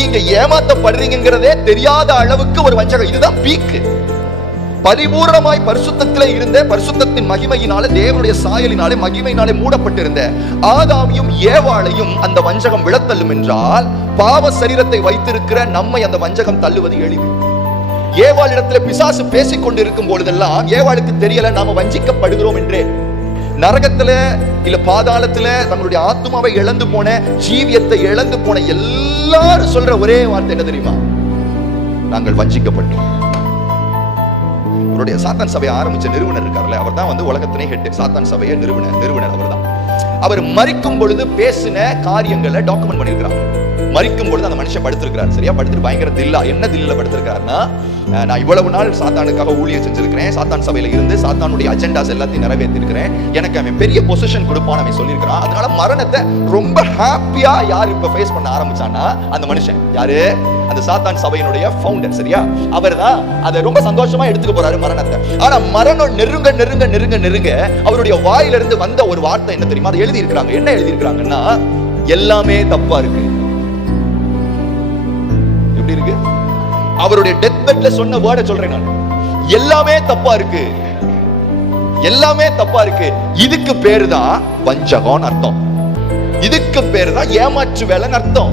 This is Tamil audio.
நீங்க ஏமாத்தப்படுறீங்கிறதே தெரியாத அளவுக்கு ஒரு வஞ்சகம். இதுதான் பீக்கு. பரிபூர்ணமாய் பரிசுத்தத்திலே இருந்த, பரிசுத்தத்தின் மகிமையினாலே, தேவனுடைய சாயலினாலே, மகிமையினாலே மூடப்பட்டிருந்த ஆதாமியும் ஏவாளையும் அந்த வஞ்சகம் விழத்தள்ளும் என்றால், பாவ சரீரத்தை வைத்திருக்கிற நம்மை அந்த வஞ்சகம் தள்ளுவது எளிது. ஏவாளிடத்தில் பிசாசு பேசிக் கொண்டிருக்கும் பொழுதெல்லாம் ஏவாளுக்கு தெரியல நாம வஞ்சிக்கப்படுகிறோம் என்றே. நரகத்துல இல்ல பாதாளத்துல தங்களுடைய ஆத்மாவை இழந்து போன, ஜீவியத்தை இழந்து போன எல்லாரும் சொல்ற ஒரே வார்த்தை என்ன தெரியுமா? நாங்கள் வஞ்சிக்கப்பட்டோம். அவருடைய சாத்தான் சபையை ஆரம்பிச்ச நிறுவனர் இருக்கார்ல, அவர் தான் வந்து உலகத்திலே ஹெட். சாத்தான் சபையை நிறுவனர் அவர் தான். அவர் மரிக்கும் பொழுது பேசின காரியங்களை டாக்குமெண்ட் பண்ணியிருக்கிறார். மரிக்கும் பொழுது அந்த மனுஷன் படுத்திருக்கிறார். சரியா படுத்துட்டு பயங்கர தில்லா, என்ன தில்ல படுத்திருக்காருன்னா, நான் இவ்வளவு நாள் சாத்தானுக்காக ஊழியம் செஞ்சிருக்கிறேன், சாத்தான் சபையில இருந்து சாத்தானுடைய அஜெண்டாஸ் எல்லாத்தையும் நிறைவேற்றிருக்கிறேன், எனக்கு அவன் பெரிய பொசிஷன் கொடுப்பான்னு அவன் சொல்லியிருக்கிறான். அதனால மரணத்தை ரொம்ப ஹாப்பியா யார் இப்ப ஃபேஸ் பண்ண ஆரம்பிச்சான்னா அந்த மனுஷன். யாரு? அந்த சாத்தான் சபையினுடைய ஃபவுண்டர். சரியா அவர் தான் அதை ரொம்ப சந்தோஷமா எடுத்துக்க போறாரு மரணத்தை. ஆனா மரணம் நெருங்க நெருங்க நெருங்க நெருங்க அவருடைய வாயிலிருந்து வந்த ஒரு வார்த்தை என்ன தெரியுமா? அதை எழுதி இருக்கிறாங்க. என்ன எழுதி இருக்கிறாங்கன்னா, எல்லாமே தப்பா இருக்கு. எப்படி இருக்கு? அவருடைய டெத் பெட்ல சொன்ன வேர்டை சொல்றேன் நான். எல்லாமே தப்பா இருக்கு, எல்லாமே தப்பா இருக்கு. இதுக்கு பேரு தான் வஞ்சகம் அர்த்தம். இதுக்கு பேரு தான் ஏமாற்று வேலைன்னு அர்த்தம்.